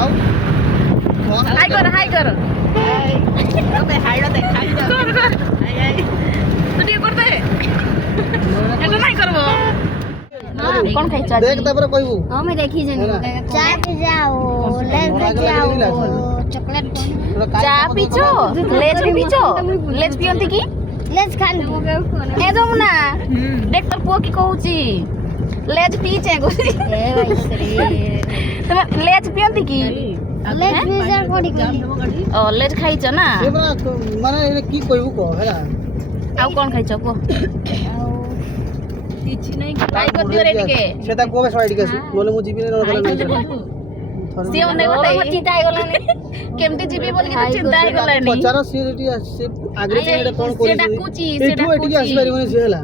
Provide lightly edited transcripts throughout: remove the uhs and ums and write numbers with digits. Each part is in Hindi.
हाय कर हाय कर अबे हाय दे हाय कर कर हाय तू टी कर दे एटा नहीं करबो कौन खाइ छ देख तबरे कहबू हां मैं देखी जनी चाय पी जाओ लेज जाओ चॉकलेट चाय पीछो लेज पीछो लेज पियंती की लेज खाली ए जमुना देख तर पुओ की कहूची लेज पीछे गोसी ए भाई श्री तुम लेज पियंती की लेज पिजार कोडी ओ लेज खाइ छ ना एबरा माने एने की कहबू को हैला आउ कोन खाइ छ को किछि नै खाइ कर दियो रे टिके सेता कोबे साइड के नले मु जीबी न गला नहीं सियो नै बताई चिंता हे गलानी केमती जीबी बोल के तो चिंता हे गलानी पचारो सिरिटी से आग्रे से कोन कोन से डाकुची से एठू एठी आसी परिबने से हैला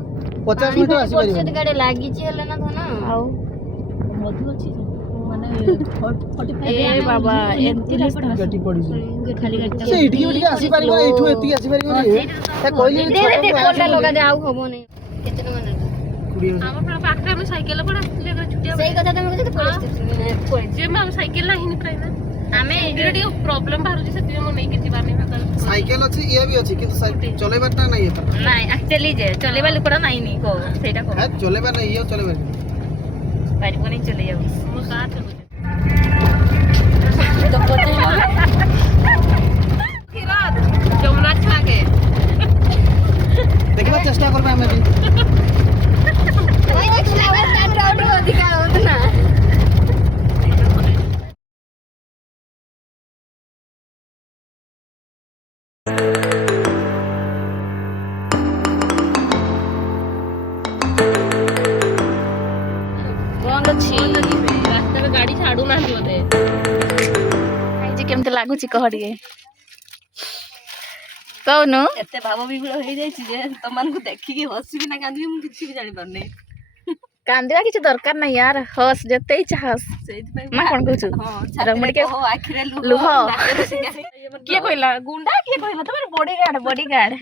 50 मीटर आसी परिबने से गाड़ी लागी छी हले ना धना आउ मधु अछि माने 45 ए बाबा एंती गटी पड़ी खाली गाड़ी से एठी एठी आसी परिबने एठू एठी आसी परिबने ए कहली दे दे कोलटा लगा दे आउ हबो नै केतना मन हमर पाखरे में साइकिल पड़ा लेकर छुटिया सही कथा तुम कहते पुलिस जे हम साइकिल नाही नि प्राइवेट आमे एडी प्रॉब्लम बाहर जे से हम नहीं किछि बार नहीं पता साइकिल अछि ये भी अछि किंतु साइकिल चलेबाटा नहीं है नहीं एक्चुअली जे चलेबा लोकरा नहीं नी को सेटा को है चलेबा नहीं ये चलेबा पारिबो नहीं चले जाऊ मो का चलू तो पते किरात जमुना छागे देखबा चेष्टा करबा हमें भी ओए एक्स्ट्रा टाइम राउंड अधिका होत ना बंद छी रास्ता में गाड़ी छाडू ना बोले आई जे केमते लागु छी कह दिए कहनु एते भाव बिगड़ होई जाई छी जे तमान को देखि के हसी भी ना कांदी मु किछि भी जानि परने कांदिया किछ दरकार नहीं यार हस जते इच्छा हस ना कोन कहछु रमड़ के हो आखिरे लुह के कहला गुंडा के कहला तमर बॉडीगार्ड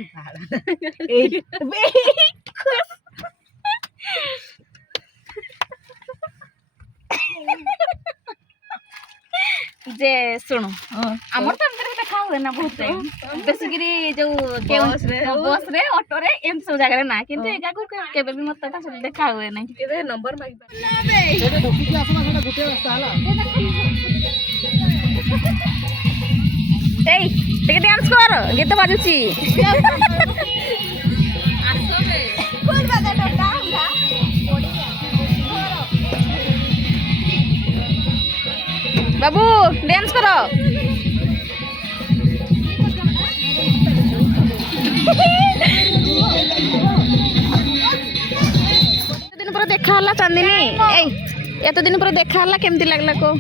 जे सुनो हमर तो अंदर देखा हुए ना बहुत टाइम बेसिकली जो के बस रे ऑटो रे एम सब जगह ना किंतु एजा को केबे भी मत ता सब देखा हुए नहीं केबे नंबर मांगी एटा ढोकी के आसना सेटा गुटे रास्ता हला एई टिके डांस कर गीत बाजुची आसो बे कोन बाजा टोटा हमरा बाबू डांस करो दिन पर देखा हला चांदनी ए एत दिन पर देखा हला केमती लागला को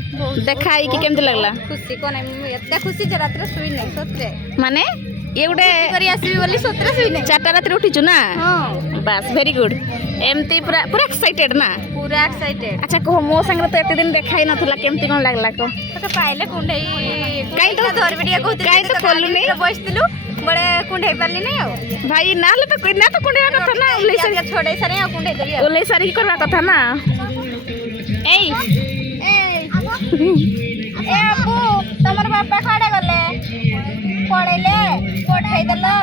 देखा आई कि केमती लागला खुशी को नहीं एते खुशी जे रात रे सुई नहीं सतरे माने ये गुटे करी आसीबी बोली सतरे सुई नहीं 4टा रात रे उठिचु ना हां बस वेरी गुड एमती पूरा पूरा एक्साइटेड ना पूरा एक्साइटेड अच्छा को मो संग तो एते दिन देखाई नथला केमती कोन लागला को तो पाइले कुंडई काई तो धर बिटिया कहते काई तो खोलु नहीं बसतिलु बड़े कुंडई पारली नहीं आ भाई नाले तो ना तो कुंडे कथा ना उले सरिया छोड़े सरे आ कुंडई देबी उले सारी करवा कथा ना एई ए अबू तमर बापा खाड़े गले पड़ेले पठाई दलो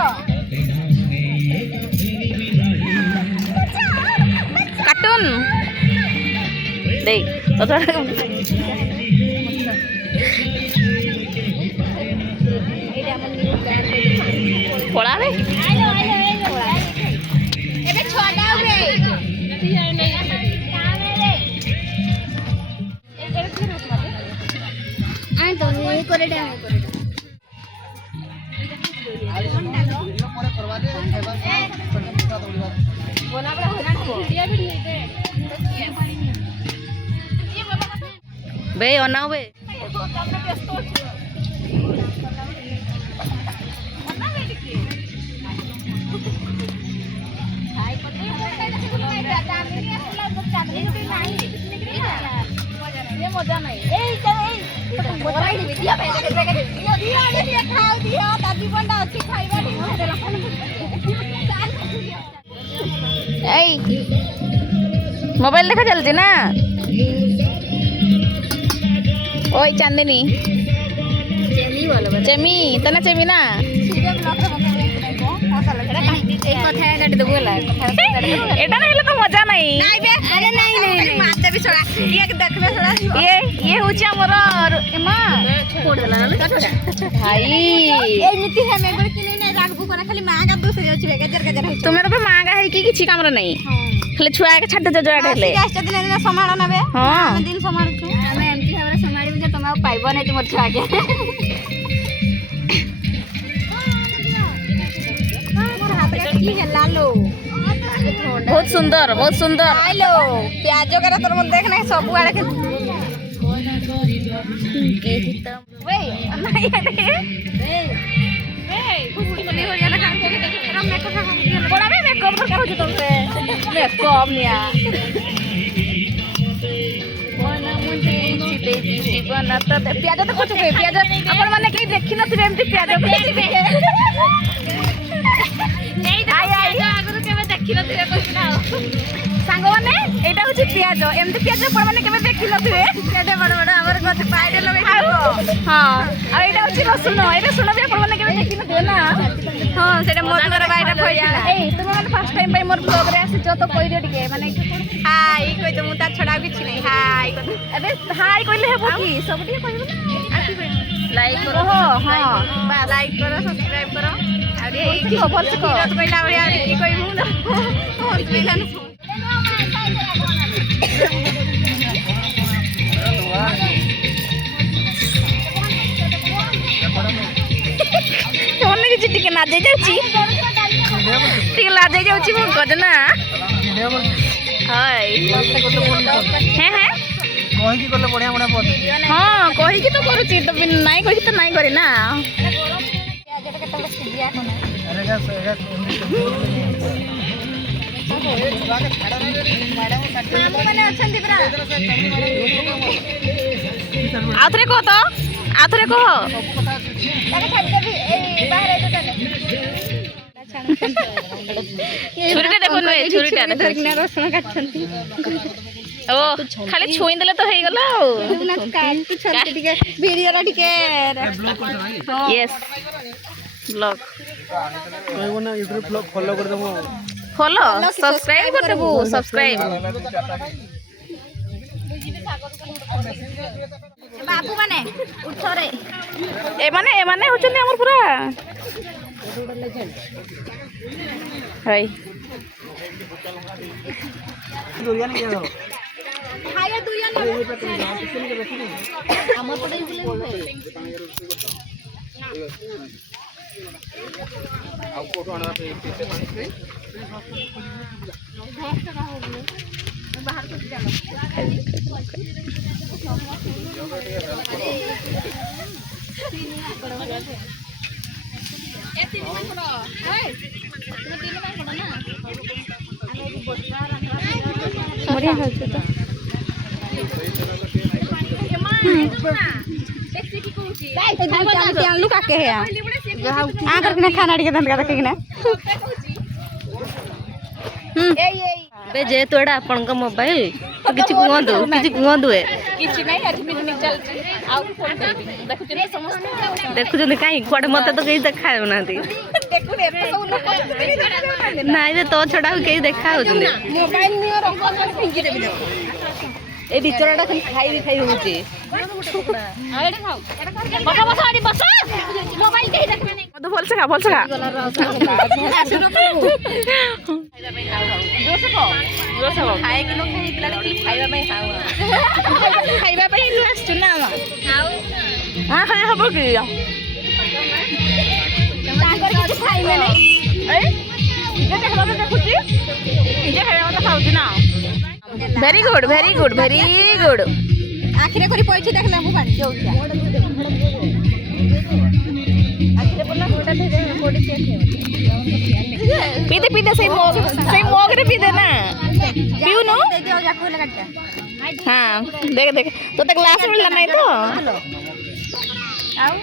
कार्टून देख तो पड़ा रे एबे छोड़ा रे आई तो ये करे डे बे अनाओ बे मजा नहीं मोबाइल देखा चलती ना ओए चांदनी चेमी तना चेमी ना एटा नहीं तो मजा नहीं ये होची हमर एमा भाई तुम्हें तो मांगा है कि किछि काम नहीं खाली छुआ के छाड़ दे जोड़ा हेले संभाळ नबे हां दिन संभाळ हमें एमती हमरे संभाळी जे तुम पाइबो नै तुम छुआ के बहुत सुंदर हेलो प्याजो करे तोर मन देख नहीं सब आड़े के वे नहीं खुशखुरी हो जाना काम के बड़ा में मेकअप कर हो तुमसे मेकअप निया जीवन तो प्याज तो कुछ प्याज अपन माने कहीं देखी नथिबे एमती प्याज सांग मैंने एटा होची प्याज एमती प्याज पर माने केबे देखि नथिबे केडे बड़ बड़ हमर गछ पाइडे लगे हां आ एटा होची रसुन एटा सुन भी पर माने केबे देखि नथिबे ना हां सेटा मोर घर बाइडे खोइला ए तुम माने फर्स्ट टाइम भाई मोर ब्लॉग रे आसी जो तो कहि दियो टिके माने हाय कोइ तो मुता छडा किछि नै हाय अबे हाय कइले हेबो की सब टिके कहिबो ना आकी लाइक करो हां बस लाइक करो सब्सक्राइब करो अरे खबर से कह पहिला बढिया की कहिबो ना होत बेला न फोन के टिके ना दे जाउची टिके ला दे जाउची मो कद ना हाय हैं हैं कहि की करले बढ़िया बढ़िया पद हां कहि की तो करूची तो नहीं कहि तो नहीं करे ना अरे का माने अछन दिबरा आथरे कह तो आथरे कह ताके खाली देबी ए बाहर आइतो ताने छुरीटा देखो नु छुरीटा धरकिना रसुन काटछंती ओ खाली छुई देले तो हेई गला ना काटी छंती टिके वीडियो रा टिके यस ब्लॉग कहबो ना यूट्यूब ब्लॉग फॉलो कर देबो फॉलो सब्सक्राइब कर देबो सब्सक्राइब बाबू माने उठो रे ए माने होचनी हमर पूरा हाय दुरिया नहीं जाओ हाय दुरिया न हमर पडे बोले आउ कोठो आना पे पीछे पानी से बाहर को जानो ए तीन मन पड़ो हाय तुम तीन मन पड़ो ना हमें भी बोलना बढ़िया है तो देखते की कहूची लुका के है आकर के खाना टिके दंत का के ना बे जे तोड़ा अपन का मोबाइल तो किछि कुंदु ए किछि नहीं आज पिकनिक चलछि आउ फोन करबी देखु जे समस्त देखु जे काई कोड मते तो कई देखायो ना दी देखु रे तो सब लोग नहीं रे तो छडा कई देखायो जने मोबाइल नियो रंग फिंगी देबी देखो ए बिचराटा खाली खाई होउची आड़े खाओ बसा बसा आड़ी बसा मोबाइल कहीं देखबे नहीं मधु बोल सका जोर से को खाए कि न खाए पिला खाइबा में खाइबा पे नु आछछु ना हां खाए हबो कि ताकर किछ खाइबे नहीं ए जे देखबा में देखुची जे खाइबा तो खाउची ना वेरी गुड आखिरे करी पैसे देखला मु पानी जोउछा आखिरे पन्ना गोटा दे कोडी चेक पीते सही मोग रे पीते ना पीऊ नो दे दियो जाको लगाटा हां देख तो ग्लास मिलला नहीं तो आउ